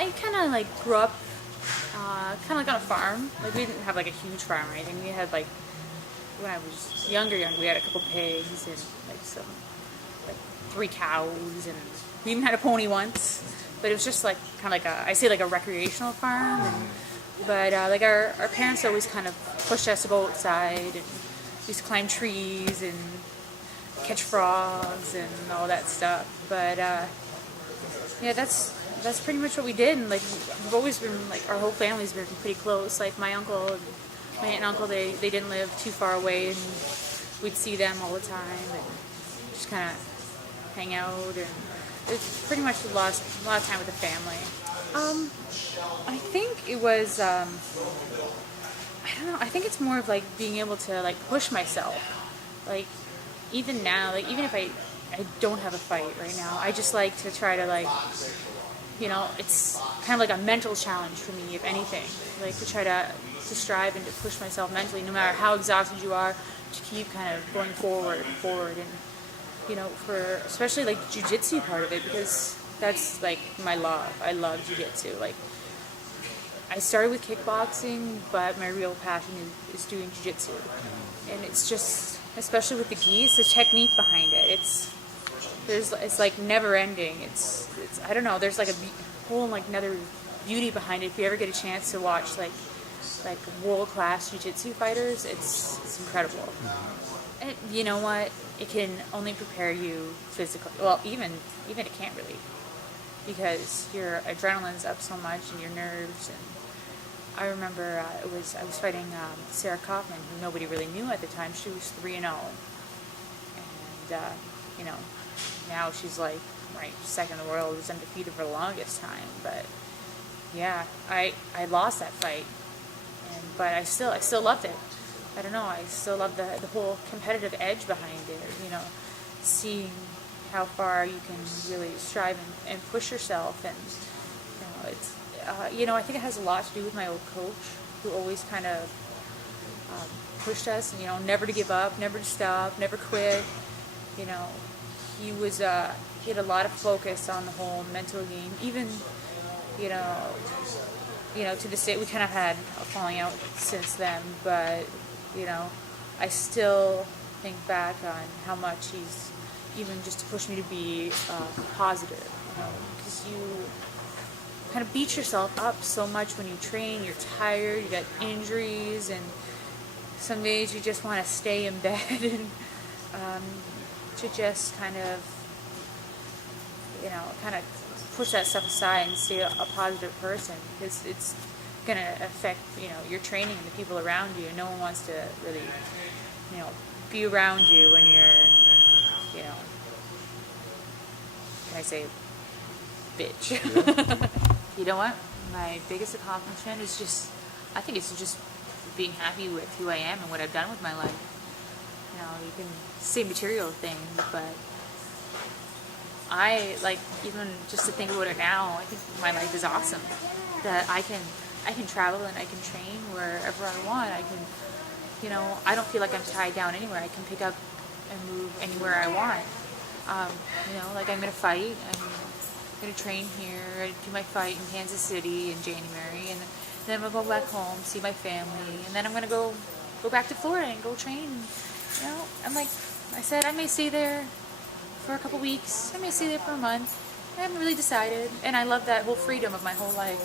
I kind of like grew up kind of like on a farm. Like we didn't have like a huge farm or anything. We had like when I was younger, we had a couple pigs and like some like 3 cows, and we even had a pony once. But it was just like kind of like I say like a recreational farm. But like our parents always kind of pushed us to go outside, and we used to climb trees and catch frogs and all that stuff. But yeah, that's pretty much what we did. And like we've always been like our whole family's been pretty close. Like my aunt and uncle, they didn't live too far away, and we'd see them all the time and just kind of hang out. And it's pretty much a lot of time with the family. I think it was I don't know. I think it's more of like being able to like push myself. Like even now, like even if I don't have a fight right now, I just like to try to like, it's kind of like a mental challenge for me, if anything. Like to try to strive and to push myself mentally, no matter how exhausted you are, to keep kind of going forward, and for especially like the jiu-jitsu part of it, because that's like my love. I love jiu-jitsu. Like I started with kickboxing, but my real passion is doing jiu-jitsu, and it's just, especially with the gi, it's the technique behind it. It's like never ending. It's I don't know. There's like a whole like another beauty behind it. If you ever get a chance to watch like world-class jiu-jitsu fighters, it's incredible. And you know what? It can only prepare you physically. Well, even it can't really, because your adrenaline's up so much and your nerves. And I remember I was fighting Sarah Kaufman, who nobody really knew at the time. She was 3-0, and now she's like right second in the world, was undefeated for the longest time. But yeah, I lost that fight, but I still loved it. I don't know, I still love the whole competitive edge behind it, seeing how far you can really strive and push yourself. And it's I think it has a lot to do with my old coach, who always kind of pushed us, never to give up, never to stop, never quit. He was he had a lot of focus on the whole mental game. Even to this day, we kind of had a falling out since then, but I still think back on how much he's even just to push me to be positive, because you kind of beat yourself up so much when you train. You're tired, you got injuries, and some days you just want to stay in bed and to just kind of push that stuff aside and stay a positive person, because it's going to affect your training and the people around you. No one wants to really be around you when you're can I say bitch? Yeah. You know what? My biggest accomplishment is I think it's just being happy with who I am and what I've done with my life. You can say material things, but I like, even just to think about it now, I think my life is awesome. That I can travel and I can train wherever I want. I can, I don't feel like I'm tied down anywhere. I can pick up and move anywhere I want. Like I'm going to fight. I'm going to train here. I do my fight in Kansas City in January, and then I'm going to go back home, see my family, and then I'm going to go back to Florida and go train. I'm like I said, I may stay there for a couple weeks. I may stay there for a month. I haven't really decided, and I love that whole freedom of my whole life.